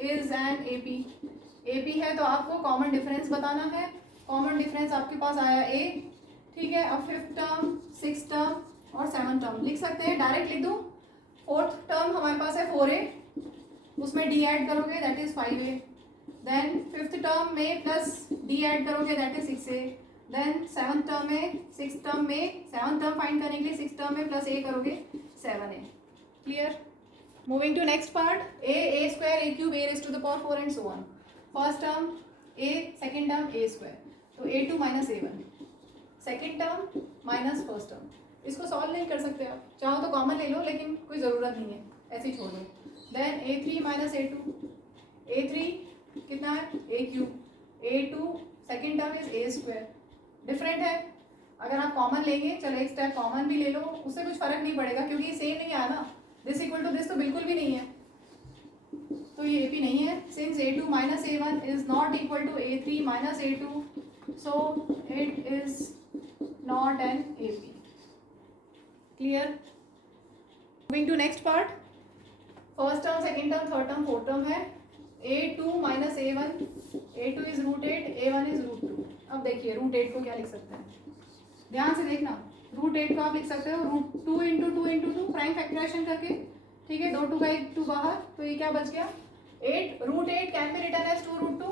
is an AP. AP है तो आपको कॉमन डिफरेंस बताना है. कॉमन डिफरेंस आपके पास आया a, ठीक है. अब 5th टर्म, 6th टर्म और 7th टर्म लिख सकते हैं. डायरेक्ट लिख दूँ. 4th टर्म हमारे पास है 4a, उसमें d ऐड करोगे that is 5a. Then 5th term में प्लस d ऐड करोगे that is 6a. Then 7th term में, 6th टर्म में, 7th टर्म फाइंड करने के लिए 6th टर्म में प्लस a करोगे 7a. Clear. Moving to next part. a square a cube a raise to the power 4 and so on. First term a, second term a square, तो a2 minus a1, second term minus first term. इसको सॉल्व नहीं कर सकते आप, चाहो तो कॉमन ले लो लेकिन कोई ज़रूरत नहीं है, ऐसे ही छोड़ दो. Then a3 minus a2, a3 कितना है a cube, a2 second term is a square. Different है. अगर आप कॉमन लेंगे, चलो एक स्टेप कॉमन भी ले लो, उससे कुछ फर्क नहीं पड़ेगा क्योंकि सेम नहीं आया ना. दिस इक्वल टू दिस तो बिल्कुल भी नहीं है, तो ये AP नहीं है. Since a2 minus a1 is not equal to a3 minus a2, so it is not an AP. Clear. Moving to next part. First term, second term, third term, fourth term है. a2 minus a1, a2 is √8, a1 is √2. अब देखिए √8 को क्या लिख सकते हैं, ध्यान से देखना. √8 को आप लिख सकते हो √2 इंटू 2 इंटू 2 प्राइम फैक्टराइजेशन करके, ठीक है. 2 2 का 1 2 बाहर, तो ये क्या बच गया 8. √8 can be written as 2√2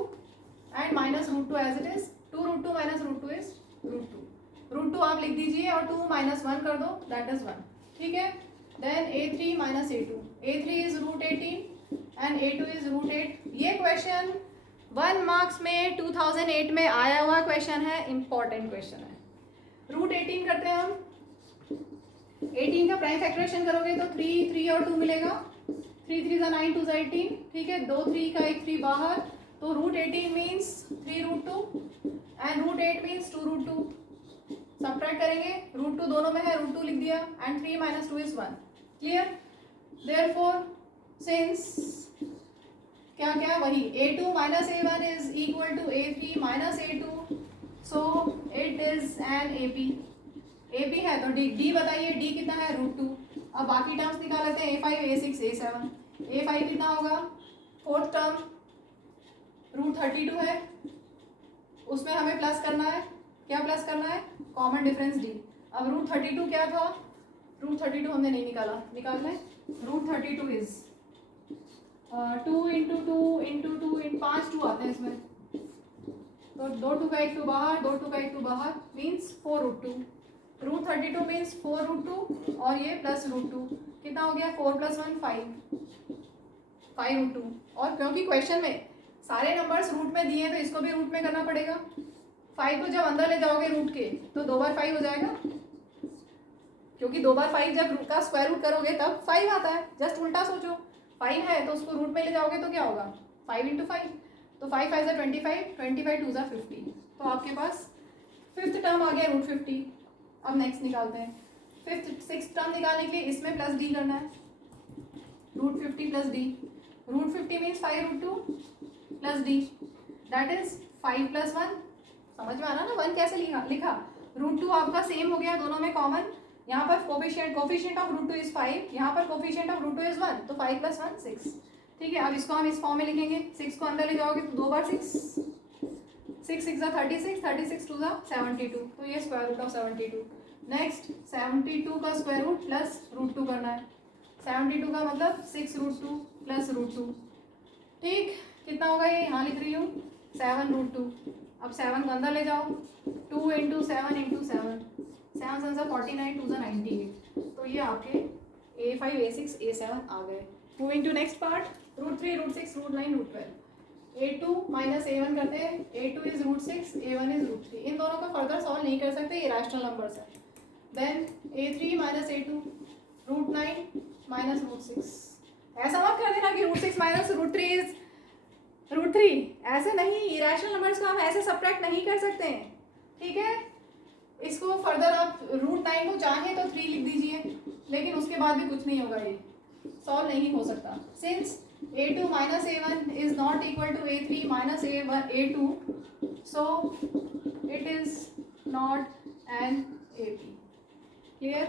and minus √2 as it is. 2√2 minus √2 is √2. √2 आप लिख दीजिए और 2 माइनस 1 कर दो, दैट इज 1. ठीक है. Then a3 minus a2, a3 is √18 and a2 is √8. ये क्वेश्चन 1 मार्क्स में 2008 में आया हुआ क्वेश्चन है, इंपॉर्टेंट क्वेश्चन है. √18 करते हैं हम. 18 का प्राइम फैक्टराइजेशन करोगे तो 3 3 और 2 मिलेगा. 3 3 ज़ा 9 2 ज़ा 18, ठीक है. 2 3 का 1 3 बाहर, तो √18 मीन्स 3√2 एंड √8 मीन्स 2√2. सब्ट्रैक्ट करेंगे, √2 दोनों में है, √2 लिख दिया and 3 minus 2 is 1. Clear. Therefore since क्या क्या वही a2 minus a1 is equal to a3 minus a2, so it is an AP. AP है तो d बताइए, d कितना है √2. अब बाकी टर्म्स निकाल लेते हैं. a5 a6 a7. a5 कितना होगा, फोर्थ टर्म √32 है, उसमें हमें प्लस करना है. क्या प्लस करना है, कॉमन डिफरेंस d. अब √32 क्या था, √32 हमने नहीं निकाला, निकाल लें. √32 इज 2 इंटू 2 इंटू 2 इन 5 2 आते हैं इसमें, तो 2 2 का 1 2 बाहर, 2 2 का 1 2 बाहर मीन्स 4√2. √32 मीन्स 4√2 और ये प्लस √2, कितना हो गया 4 + 1 5 √2. और क्योंकि क्वेश्चन में सारे नंबर्स रूट में दिए हैं तो इसको भी रूट में करना पड़ेगा. 5 को जब अंदर ले जाओगे रूट के तो 2 बार 5 हो जाएगा, क्योंकि 2 बार 5 जब रूट का स्क्वायर रूट करोगे तब 5 आता है. जस्ट उल्टा सोचो, 5 है तो उसको रूट में ले जाओगे तो क्या होगा 5 इंटू 5, तो 5 5 ज़ा 25, 25 2 ज़ा 50. तो आपके पास 5th टर्म आ गया √50. अब नेक्स्ट निकालते हैं. 6th टर्म निकालने के लिए इसमें प्लस d करना है. √50 plus d, √50 means 5√2 plus d, that is 5 + 1. समझ में आ रहा ना 1 कैसे लिखा. √2 आपका सेम हो गया, दोनों में कॉमन. यहाँ पर कोफिशिएंट ऑफ √2 इज 5, यहाँ पर कोफिशिएंट ऑफ √2 इज 1, तो 5 + 1 6. ठीक है. अब इसको हम इस फॉर्म में लिखेंगे. 6 को अंदर ले जाओगे तो 2 बार 6, 6 6 ज़ा 36, 36 2 ज़ा 72, तो ये स्क्वायर रूट ऑफ 72. नेक्स्ट 72 का स्क्वायर रूट प्लस √2 करना है. 72 का मतलब 6√2 प्लस √2. ठीक, कितना होगा ये, यहाँ लिख रही हूँ 7√2. अब 7 को अंदर ले जाओ, 2 इंटू 7 इंटू 7, 7 7 ज़ा 49, 2 ज़ा 98, तो ये आपके a5 a6 a7 आ गए. Moving to next part. √3 √6 √9 √12. a2 minus a1 करते हैं. a2 is √6, a1 is √3. इन दोनों को फर्दर सॉल्व नहीं कर सकते, ये रैशनल नंबर्स है. Then a3 minus a2 √9 minus √6. ऐसा मत कर देना कि √6 माइनस √3 इज √3. ऐसे नहीं, इरेशनल नंबर्स को हम ऐसे सब्ट्रैक्ट नहीं कर सकते हैं. ठीक है. इसको फर्दर आप √9 को चाहें तो 3 लिख दीजिए, लेकिन उसके बाद भी कुछ नहीं होगा, ये सॉल्व नहीं हो सकता. Since a2 minus a1 is not equal to a3 minus a2, so it is not an AP. Clear?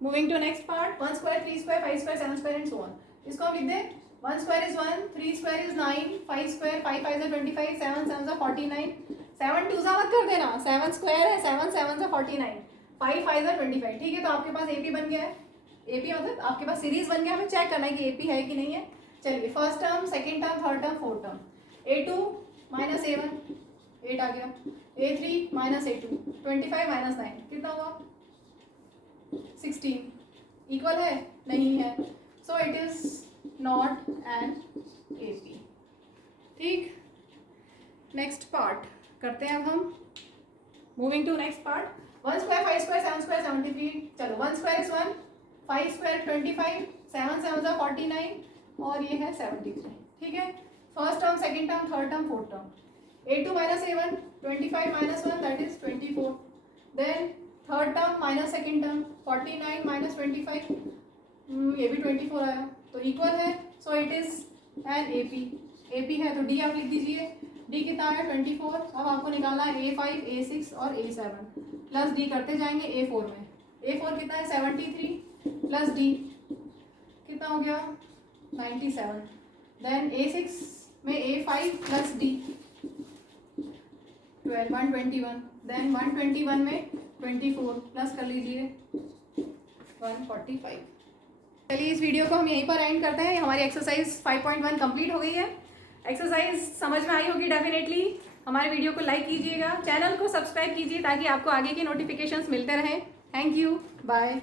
Moving to next part. 1 square, 3 square, 5 square, 7 square and so on. इसको हम लिख दें 1 square is 1, 3 square is 9, 5 square 5 5 is 25, 7 7 is 49, 7 2 मत कर देना, 7 square है, 7 7 is 49, 5 5 is 25. ठीक है, तो आपके पास AP बन गया है. AP मतलब आपके पास सीरीज बन गया. हमें चेक करना है कि AP है कि नहीं है. चलिए first term, second term, third term, fourth term. A2 minus A1 8 आ गया. A3 माइनस A2 25 माइनस 9 कितना हुआ 16. इक्वल है नहीं है, so it is not an AP. ठीक, नेक्स्ट पार्ट करते हैं अब हम. Moving to next part. 1 square 5 square 7 square 73. चलो 1 स्क्वायर इज 1, 5 स्क्वायर 25, 7 7 is 49 और ये है 73. ठीक है, first term, second term, third term, fourth term. A2 minus A1 25 minus 1 that is 24. Then third term minus second term 49 minus 25, ये भी 24 आया तो इक्वल है, so it is an AP. AP है तो D आप लिख दीजिए. D कितना है 24. अब आपको निकालना है A5, A6 और A7 प्लस D करते जाएंगे A4 में. A4 कितना है 73 प्लस D कितना हो गया 97. देन A6 में A5 प्लस D 12 121. देन 121 में 24 प्लस कर लीजिए 145. चलिए इस वीडियो को हम यहीं पर एंड करते हैं. हमारी एक्सरसाइज 5.1 कंप्लीट हो गई है. एक्सरसाइज समझ में आई होगी डेफिनेटली. हमारे वीडियो को लाइक कीजिएगा, चैनल को सब्सक्राइब कीजिए ताकि आपको आगे की नोटिफिकेशंस मिलते रहें. Thank you, bye.